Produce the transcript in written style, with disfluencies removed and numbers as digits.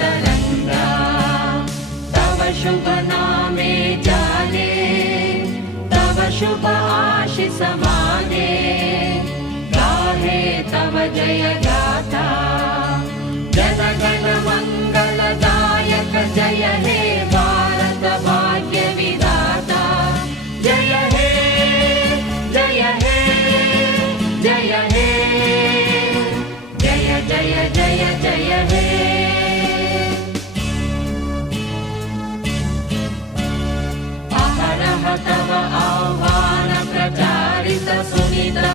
तरंगा। तव शुभ नामे जाने, तव शुभ आशीष माने, गाहे तव जय गाथा। जन गण मंगलदायक जय हे भारत भाग्य विधाता। जय हे जय हे जय हे, जय जय जय जय हे। अहरह तव आह्वान प्रचारित सुनित